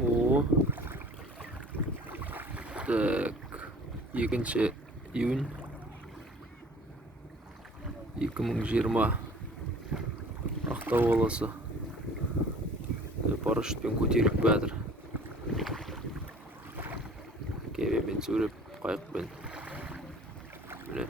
О. Так. 2 июнь 2020. Ақтау қаласы. Парашютпен көтеріліп бәрі. Кемемен сүйреп, қайықпен. Міне.